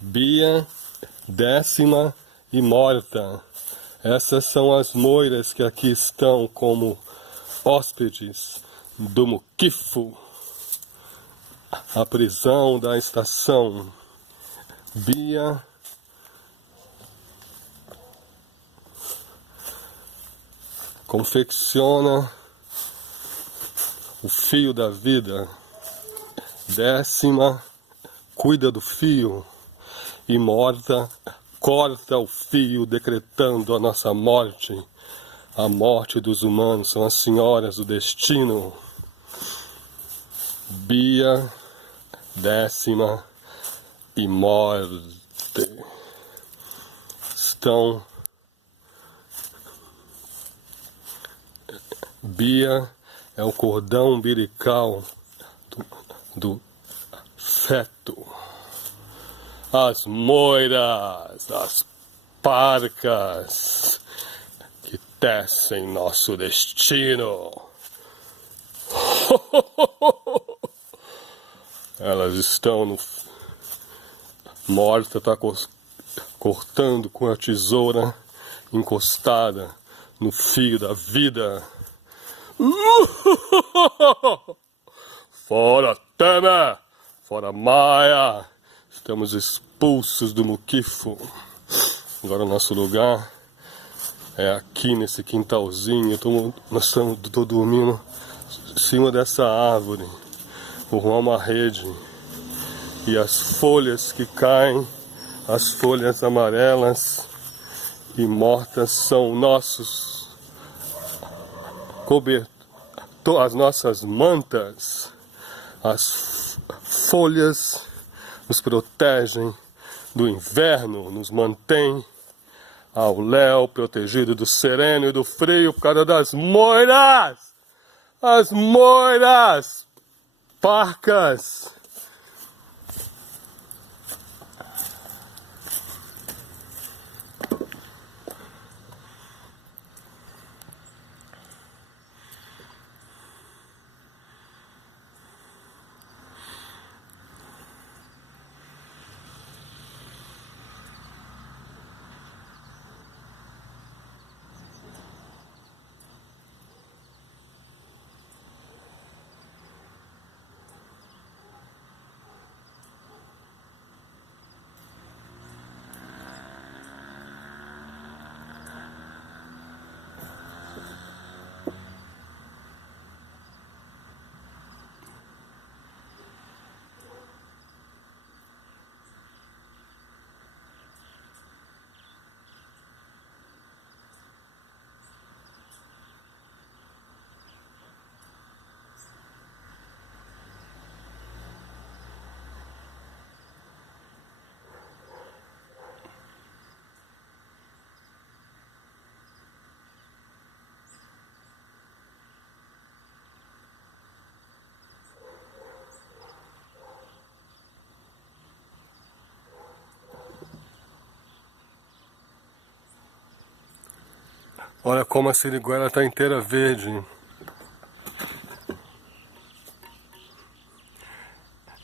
Bia, Décima e Morta. Essas são as moiras que aqui estão como hóspedes do Muquifo, a prisão da estação. Bia confecciona o fio da vida. Décima cuida do fio. E Morta corta o fio, decretando a nossa morte. A morte dos humanos são as senhoras do destino. Bia, Décima e Morte estão. Bia é o cordão umbilical do feto. As moiras, as parcas que tecem nosso destino. Elas estão no... Morta está cortando com a tesoura encostada no fio da vida. Fora Temer! Fora Maia! Estamos expulsos do Muquifo. Agora o nosso lugar é aqui nesse quintalzinho. Estou dormindo em cima dessa árvore. Por uma rede. E as folhas que caem, as folhas amarelas e mortas são nossos cobertores, as nossas mantas. As folhas nos protegem do inverno, nos mantém ao léu, protegido do sereno e do frio por causa das moiras! As moiras! Parcas! Olha como a siriguela está inteira verde.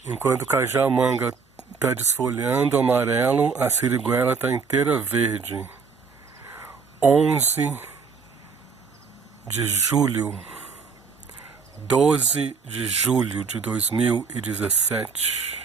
Enquanto o cajamanga está desfolhando amarelo, a siriguela está inteira verde. 11 de julho, 12 de julho de 2017.